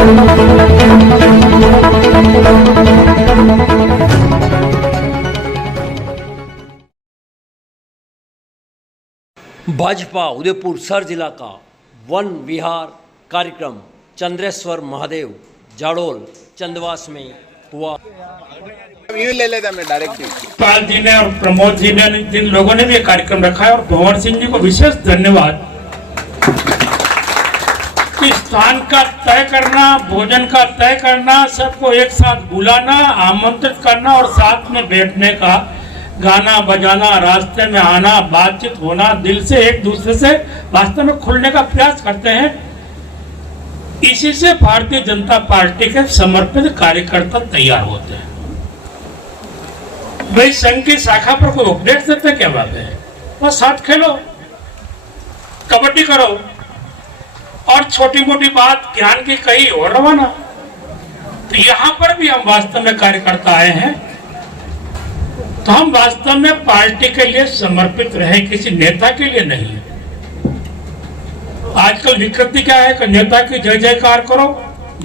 Bhajpa Udaipur sir जिला का one विहार कार्यक्रम चंद्रेश्वर महादेव जाडोल चंदवास में हुआ। ले लेता मैं डायरेक्ट। पाल जी ने और प्रमोद जी ने, जिन लोगों ने भी ये कार्यक्रम रखा है, और भंवर सिंह जी को विशेष धन्यवाद। कि स्थान का तय करना, भोजन का तय करना, सबको एक साथ बुलाना, आमंत्रित करना और साथ में बैठने का, गाना बजाना, रास्ते में आना, बातचीत होना, दिल से एक दूसरे से वास्तव में खुलने का प्रयास करते हैं। इसी से भारतीय जनता पार्टी के समर्पित कार्यकर्ता तैयार होते हैं। भाई संघ की शाखा पर कोई उपदेश देते क्या बात है? बस साथ खेलो, कबड्डी करो और छोटी मोटी बात ज्ञान की कही और रवाना। तो यहाँ पर भी हम वास्तव में कार्यकर्ता आए हैं, तो हम वास्तव में पार्टी के लिए समर्पित रहे, किसी नेता के लिए नहीं। आजकल विकृति क्या है कि नेता की जय जयकार करो,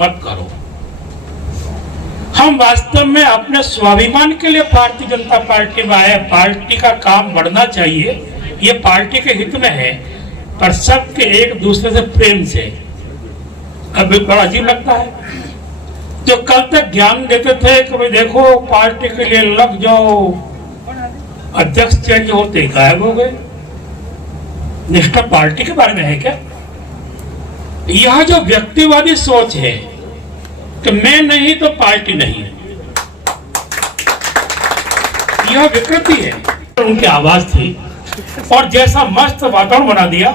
मत करो। हम वास्तव में अपने स्वाभिमान के लिए भारतीय जनता पार्टी में आए। पार्टी का काम बढ़ना चाहिए, ये पार्टी के हित में है, पर सबके एक दूसरे से प्रेम से। अब बड़ा अजीब लगता है, जो कल तक ज्ञान देते थे कि भाई देखो पार्टी के लिए लग जाओ, अध्यक्ष चेंज होते गायब हो गए। निष्ठा पार्टी के बारे में है क्या? यह जो व्यक्तिवादी सोच है कि मैं नहीं तो पार्टी नहीं, यह विकृति है। उनकी आवाज थी और जैसा मस्त वातावरण बना दिया,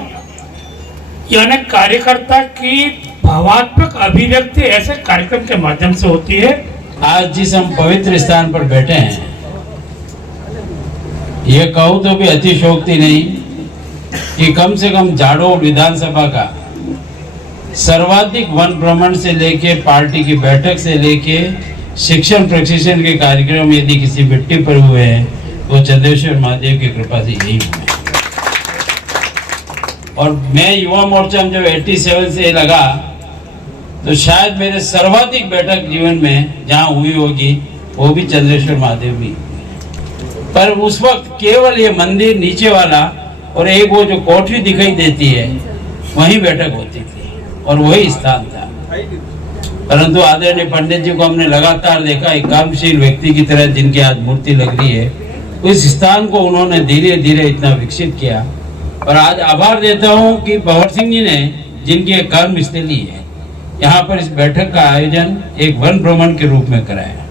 यानी कार्यकर्ता की भावात्मक अभिव्यक्ति ऐसे कार्यक्रम के माध्यम से होती है। आज जिस हम पवित्र स्थान पर बैठे हैं, ये कहूँ तो भी अतिशयोक्ति नहीं कि कम से कम जाडोल विधानसभा का सर्वाधिक वन भ्रमण से लेके पार्टी की बैठक से लेके शिक्षण प्रशिक्षण के कार्यक्रम यदि किसी मिट्टी पर हुए हैं, वो चंद्रेश्वर महादेव की कृपा से यही हुए। और मैं युवा मोर्चा में जब 87 से लगा, तो शायद मेरे सर्वाधिक बैठक जीवन में जहाँ हुई होगी वो भी चंद्रेश्वर महादेव भी। पर उस वक्त केवल ये मंदिर नीचे वाला और एक वो जो कोठरी दिखाई देती है, वहीं बैठक होती थी और वही स्थान था। परंतु आदरणीय पंडित जी को हमने लगातार देखा, एक कामशील व्यक्ति की तरह जिनकी आज मूर्ति लग रही है, उस स्थान को उन्होंने धीरे धीरे इतना विकसित किया। और आज आभार देता हूँ कि भंवर सिंह जी ने, जिनकी एक कर्म स्थली है, यहाँ पर इस बैठक का आयोजन एक वन भ्रमण के रूप में कराया।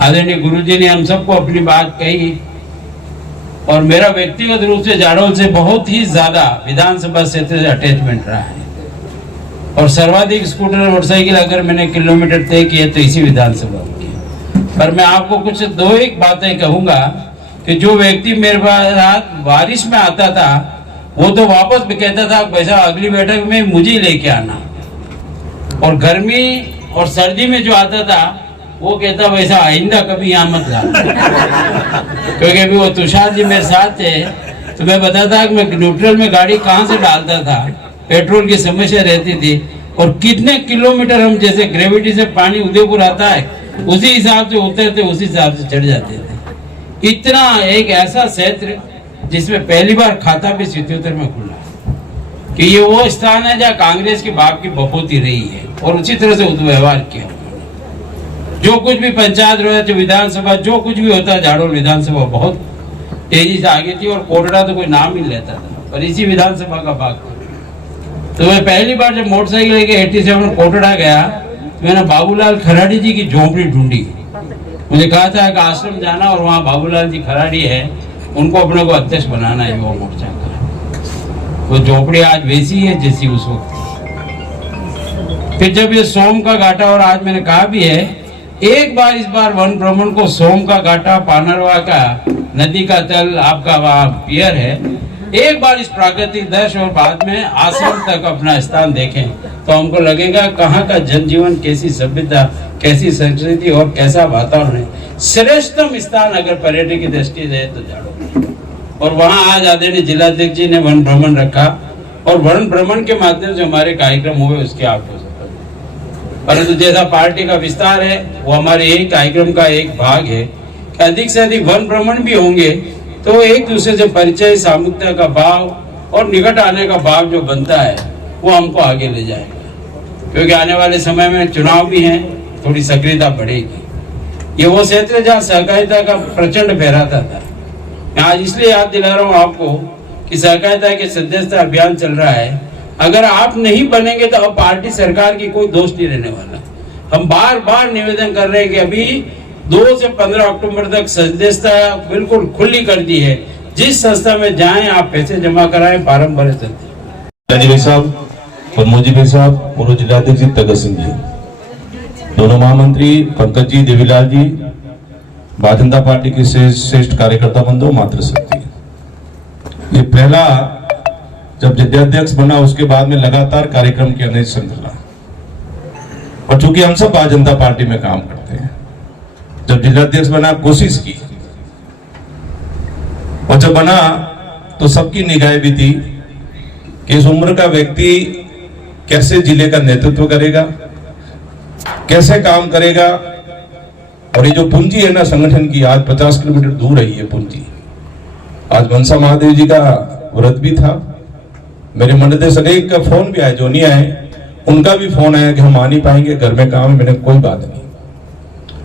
आदरणीय गुरुजी ने हम सबको अपनी बात कही और मेरा व्यक्तिगत रूप से जाडोल से बहुत ही ज्यादा विधानसभा क्षेत्र से अटैचमेंट रहा है और सर्वाधिक स्कूटर मोटरसाइकिल अगर मैंने किलोमीटर तय किए तो इसी विधानसभा में। पर मैं आपको कुछ दो एक बातें कहूंगा कि जो व्यक्ति मेरे पास बारिश में आता था, वो तो वापस भी कहता था पैसा अगली बैठक में मुझे लेके आना, और गर्मी और सर्दी में जो आता था वो कहता वैसा आइंदा कभी यहाँ मत लाना। क्योंकि अभी वो तुषार जी मेरे साथ थे, तो मैं बताता कि मैं न्यूट्रल में गाड़ी कहाँ से डालता था, पेट्रोल की समस्या रहती थी, और कितने किलोमीटर हम जैसे ग्रेविटी से पानी उदयपुर आता है उसी हिसाब से उतरते, उसी हिसाब से चढ़ जाते थे। इतना एक ऐसा क्षेत्र जिसमें पहली बार खाता भी 77 में खुला कि ये वो स्थान है जहाँ कांग्रेस की बाप की बपोती रही है, और उसी तरह से व्यवहार किया। जो कुछ भी पंचायत राज विधानसभा जो कुछ भी होता है, जाडोल विधानसभा बहुत तेजी से आगे थी और कोटड़ा तो कोई नाम ही लेता था, पर इसी विधानसभा का भाग था। तो मैं पहली बार जब मोटरसाइकिल लेके 87 कोटड़ा गया, मैंने बाबूलाल खराड़ी जी की झोंपड़ी ढूंढी। मुझे कहा था कि आश्रम जाना और वहाँ बाबूलाल जी खराड़ी है, उनको अपने को अध्यक्ष बनाना है युवा मोर्चा का। वो झोंपड़ी आज वैसी है जैसी उस वक्त थी। फिर जब ये सोम का घाटा, और आज मैंने कहा भी है, एक बार इस बार वन भ्रमण को सोम का घाटा, पानरवा का नदी का तल आपका वहाँ पियर है, एक बार इस प्राकृतिक दृश्य और बाद में आश्रम तक अपना स्थान देखें तो हमको लगेगा कहाँ का जनजीवन, कैसी सभ्यता, कैसी संस्कृति और कैसा वातावरण है। श्रेष्ठतम स्थान अगर पर्यटन की दृष्टि से तो जाडोल। और वहाँ आज आदरणीय जिलाध्यक्ष जी ने वन भ्रमण रखा, और वन भ्रमण के माध्यम से हमारे कार्यक्रम हुए, उसके आपको परंतु जैसा पार्टी का विस्तार है वो हमारे एक कार्यक्रम का एक भाग है कि अधिक से अधिक वन भ्रमण भी होंगे तो एक दूसरे से परिचय, सामूहिकता का भाव और निकट आने का भाव जो बनता है वो हमको आगे ले जाएगा। क्योंकि आने वाले समय में चुनाव भी हैं, थोड़ी सक्रियता बढ़ेगी। ये वो क्षेत्र जहाँ सहकारिता का प्रचंड फहराता था। मैं आज इसलिए याद दिला रहा हूँ आपको कि सहकारिता के सदस्यता अभियान चल रहा है। अगर आप नहीं बनेंगे तो अब पार्टी सरकार की कोई दोष नहीं रहने वाला। हम बार बार निवेदन कर रहे हैं कि अभी 2 से 15 अक्टूबर तक सदस्यता बिल्कुल खुली कर दी है। जिस संस्था में जाएं आप पैसे जमा कराएं, फार्म भरे चलते। भाई साहब, प्रमोद जी भाई साहब, पूर्व जिलाध्यक्ष जी तगत सिंह जी, दोनों महामंत्री पंकज जी, देवीलाल जी, भारतीय जनता पार्टी के श्रेष्ठ कार्यकर्ता बंधु, मातृशक्ति। ये पहला जब जिलाध्यक्ष बना उसके बाद में लगातार कार्यक्रम की अनेक श्रृंखला, और चूंकि हम सब भारतीय जनता पार्टी में काम करते हैं, जब जिलाध्यक्ष बना कोशिश की, और जब बना तो सबकी निगाहें भी थी कि इस उम्र का व्यक्ति कैसे जिले का नेतृत्व करेगा, कैसे काम करेगा। और ये जो पूंजी है ना संगठन की, आज 50 किलोमीटर दूर है ये पूंजी। आज मनसा महादेव जी का व्रत भी था, मेरे मंडल से अनेक का फोन भी आया, जो नहीं आए उनका भी फोन आया कि हम आ नहीं पाएंगे, घर में काम है। मैंने कोई बात नहीं,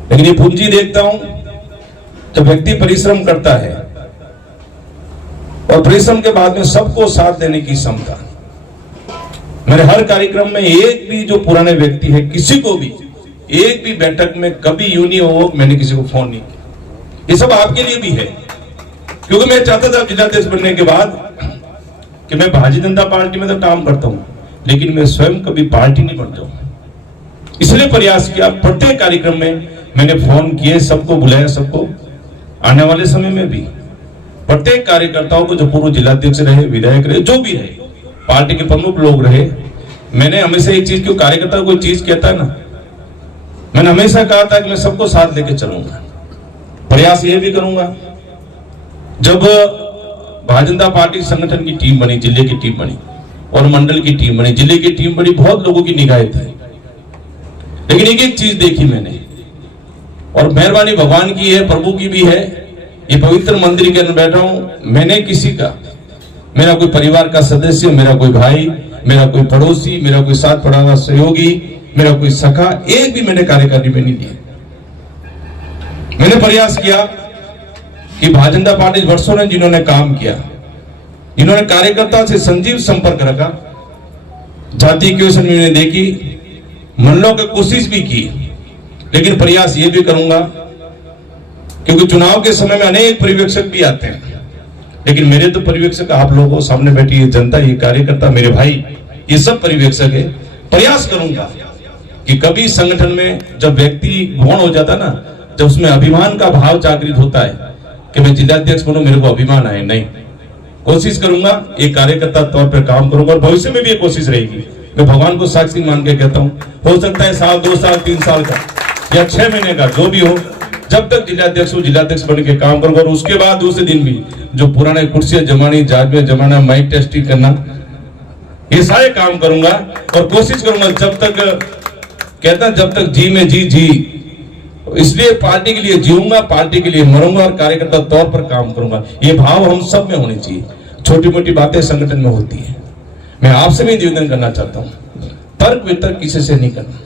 लेकिन ये पूंजी देखता हूं जब व्यक्ति परिश्रम करता है और परिश्रम के बाद में सबको साथ देने की क्षमता। मेरे हर कार्यक्रम में एक भी जो पुराने व्यक्ति है, किसी को भी एक भी बैठक में कभी यूं नहीं हो मैंने किसी को फोन नहीं किया। ये सब आपके लिए भी है, क्योंकि मैं चाहता था जिलाध्यक्ष बनने के बाद कि मैं भारतीय जनता पार्टी में तो काम करता हूं, लेकिन मैं स्वयं कभी पार्टी नहीं बन जाऊं। इसलिए प्रयास किया, प्रत्येक कार्यक्रम में मैंने फोन किए, सबको बुलाया, सबको आने वाले समय में भी प्रत्येक कार्यकर्ताओं को, जो पूर्व जिलाध्यक्ष रहे, विधायक रहे, जो भी रहे, पार्टी के प्रमुख लोग रहे, मैंने हमेशा एक चीज, क्यों कार्यकर्ता कोई चीज कहता है ना, मैंने हमेशा कहा था कि मैं सबको साथ लेके चलूंगा। प्रयास ये भी करूंगा, जब भारतीय जनता पार्टी संगठन की टीम बनी, जिले की टीम बनी और मंडल की टीम बनी, जिले की टीम बनी, बहुत लोगों की निगाहें थी, लेकिन एक एक चीज देखी मैंने, और मेहरबानी भगवान की है, प्रभु की भी है। ये पवित्र मंदिर के अंदर बैठा हूं, मैंने किसी का, मेरा कोई परिवार का सदस्य, मेरा कोई भाई, मेरा कोई पड़ोसी, मेरा कोई साथ पड़ा हुआ सहयोगी, मेरा कोई सखा, एक भी मैंने कार्यकारिणी में नहीं दिया। मैंने प्रयास किया कि भारतीय जनता पार्टी वर्षों ने जिन्होंने काम किया, जिन्होंने कार्यकर्ता से संजीव संपर्क रखा, जाति की मैंने देखी, मनलों की कोशिश भी की, लेकिन प्रयास ये भी करूंगा, क्योंकि चुनाव के समय में अनेक पर्यवेक्षक भी आते हैं, लेकिन मेरे तो पर्यवेक्षक आप लोगों सामने बैठी ये जनता, ये कार्यकर्ता, मेरे भाई, ये सब पर्यवेक्षक है। प्रयास करूंगा कि कभी संगठन में जब व्यक्ति गौण हो जाता ना, जब उसमें अभिमान का भाव जागृत होता है कि मैं जिलाध्यक्ष बनूं, मेरे को अभिमान आए, नहीं, कोशिश करूंगा, एक कार्यकर्ता तौर पर काम करूंगा, और भविष्य में भी ये कोशिश रहेगी। मैं भगवान को साक्षी मान के कहता हूं, हो सकता है साल, 2 साल, 3 साल का या 6 महीने का, जो भी हो, जब तक जिलाध्यक्ष हो, जिलाध्यक्ष बन के काम करूंगा। और उसके बाद दूसरे दिन भी जो पुराने कुर्सियां जमानी, जाजमें जमाना, माइक टेस्टिंग करना, ये सारे काम करूंगा, और कोशिश करूंगा जब तक, कहता जब तक जी में जी, इसलिए पार्टी के लिए जीऊंगा, पार्टी के लिए मरूंगा, और कार्यकर्ता तौर पर काम करूंगा। ये भाव हम सब में होनी चाहिए। छोटी मोटी बातें संगठन में होती है, मैं आपसे भी निवेदन करना चाहता हूं, तर्क वितर्क किसी से नहीं करना।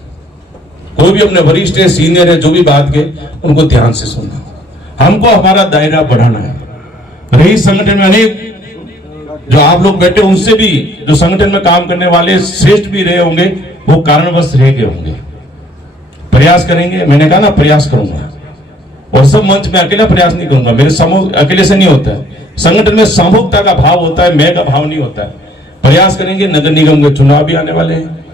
कोई भी अपने वरिष्ठ है, सीनियर है, जो भी बात के, उनको ध्यान से सुनना। हमको हमारा दायरा बढ़ाना है। रही संगठन में अनेक जो आप लोग बैठे, उनसे भी जो संगठन में काम करने वाले श्रेष्ठ भी रहे होंगे, वो कारणवश रह गए होंगे। प्रयास करेंगे, मैंने कहा ना, प्रयास करूंगा, और सब मंच में अकेला प्रयास नहीं करूंगा। मेरे समूह अकेले से नहीं होता है, संगठन में सामूहिकता का भाव होता है, मैं का भाव नहीं होता है। प्रयास करेंगे, नगर निगम के चुनाव भी आने वाले हैं,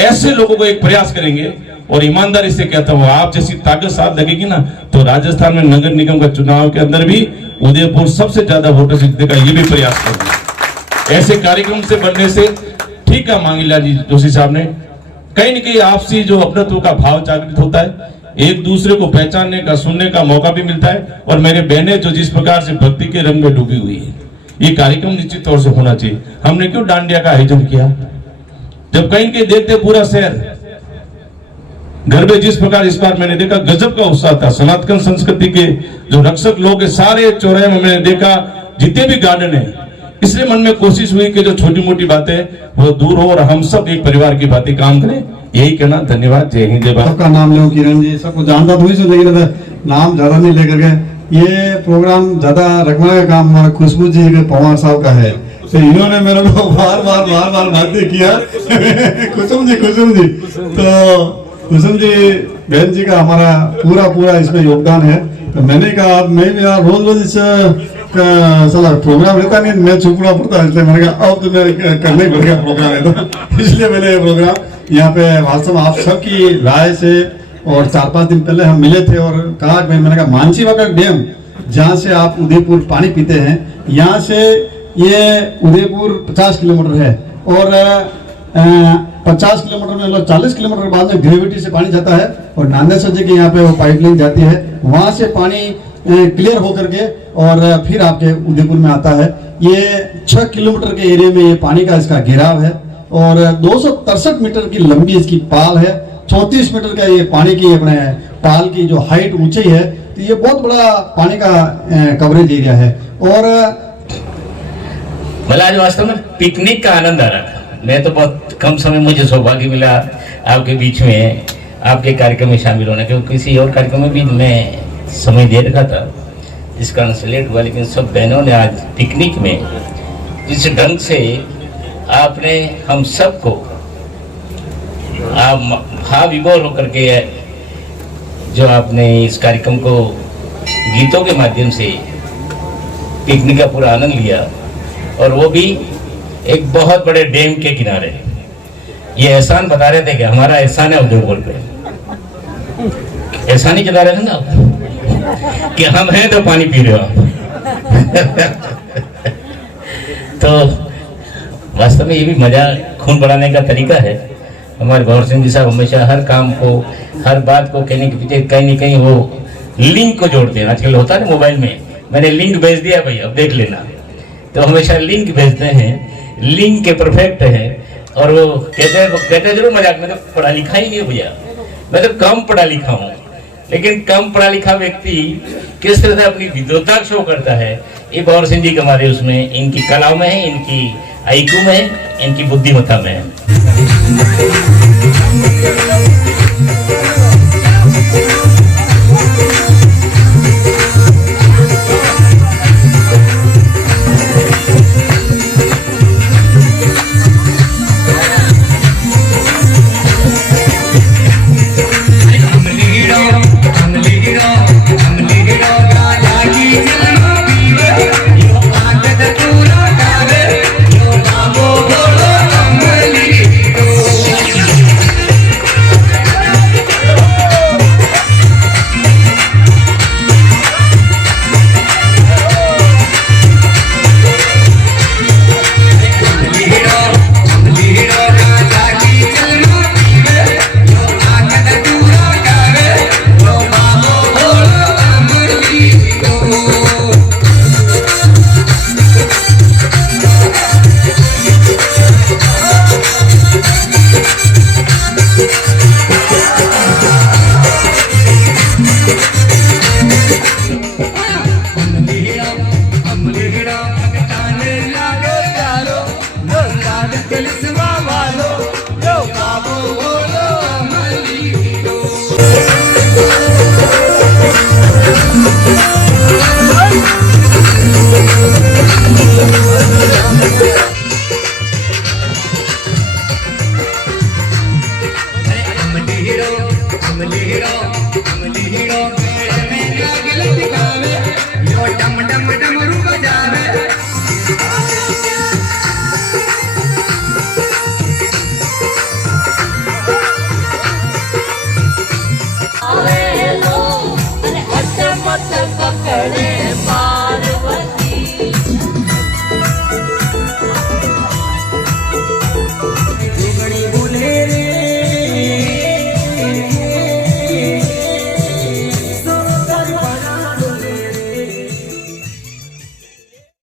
ऐसे लोगों को एक प्रयास करेंगे, और ईमानदारी से कहता हूं, आप जैसी ताकत साथ लगेगी ना, तो राजस्थान में नगर निगम का चुनाव के अंदर भी उदयपुर सबसे ज्यादा वोटर जीतने का ये भी प्रयास करेंगे। ऐसे कार्यक्रम से बनने से, ठीक है मांगीलाल जी जोशी साहब ने, कहीं न कहीं आपसी जो अपनत्व का भाव जागृत होता है, एक दूसरे को पहचानने का, सुनने का मौका भी मिलता है। और मेरे बहनें जो जिस प्रकार से भक्ति के रंग में डूबी हुई है, ये कार्यक्रम निश्चित तौर से होना चाहिए। हमने क्यों डांडिया का आयोजन किया, जब कहीं के देखते पूरा शहर घर में जिस प्रकार इस बार मैंने देखा गजब का उत्साह था। सनातन संस्कृति के जो रक्षक लोग हैं सारे चौराहे में मैंने देखा, जितने भी गार्डन है, इसलिए मन में कोशिश हुई कि जो छोटी मोटी बातें वो दूर हो और हम सब एक परिवार की बातें काम करें। यही कहना, धन्यवाद। जय हिंद जय भारत। सबका नाम लो, किरण जी सबको जानता तो ही लेकिन नाम ज्यादा नहीं लेकर गए। ये प्रोग्राम ज्यादा रखवाने का काम हमारा खुशबू जी के पवार साहब का है, तो इन्होंने मेरे को बार बार बातें किया। कुसुम जी तो कुसुम जी बहन जी का हमारा पूरा इसमें योगदान है। तो मैंने कहा मैं भी यार रोज इस साला प्रोग्राम रहता नहीं, मैं चुपना पड़ता, इसलिए मैंने कहा अब तो मैं करना ही पड़ेगा प्रोग्राम है, तो इसलिए मैंने ये प्रोग्राम यहाँ पे वास्तव में आप सबकी राय से, और 4-5 दिन पहले हम मिले थे और कहा, मैंने कहा मानसीवाका डैम जहाँ से आप उदयपुर पानी पीते हैं, यहाँ से ये उदयपुर 50 किलोमीटर है और 50 किलोमीटर में मतलब 40 किलोमीटर बाद में ग्रेविटी से पानी जाता है और नांदेश्वर जी के यहाँ पे वो पाइपलाइन जाती है, वहां से पानी क्लियर होकर के और फिर आपके उदयपुर में आता है। ये 6 किलोमीटर के एरिया में ये पानी का इसका घेराव है और 263 मीटर की लंबी इसकी पाल है, 34 मीटर का ये पानी की अपने पाल की जो हाइट ऊंचाई है, तो ये बहुत बड़ा पानी का कवरेज एरिया है। और मतलब आज वास्तव में पिकनिक का आनंद आ रहा था। मैं तो बहुत कम समय मुझे सौभाग्य मिला आपके बीच में आपके कार्यक्रम में शामिल होने, क्योंकि किसी और कार्यक्रम में भी मैं समय दे रखा था, इस कारण से लेट हुआ। लेकिन सब बहनों ने आज पिकनिक में जिस ढंग से आपने हम सबको आप भाव विभोर होकर के जो आपने इस कार्यक्रम को गीतों के माध्यम से पिकनिक का पूरा आनंद लिया, और वो भी एक बहुत बड़े डैम के किनारे। ये एहसान बता रहे थे कि हमारा एहसान है उदयपुर पे, एहसान ही जता रहे थे ना कि हम हैं तो पानी पी रहे हो। तो वास्तव में ये भी मजा खून बढ़ाने का तरीका है। हमारे गौर सिंह जी साहब हमेशा हर काम को, हर बात को कहने के पीछे कहीं न कहीं वो लिंक को जोड़ते हैं। आजकल होता है ना मोबाइल में, मैंने लिंक भेज दिया भाई अब देख लेना, तो हमेशा लिंक भेजते हैं, लिंक के परफेक्ट है। और वो कहते जरूर मजाक में, तो पढ़ा लिखा ही नहीं है भैया, मैं तो कम पढ़ा लिखा हूँ, लेकिन कम पढ़ा लिखा व्यक्ति किस तरह से अपनी विद्वता शो करता है, ये गौर सिंह जी हमारे उसमें इनकी कलाओं में है, इनकी आईक्यू में है, इनकी बुद्धिमत्ता में है। I'm a hero.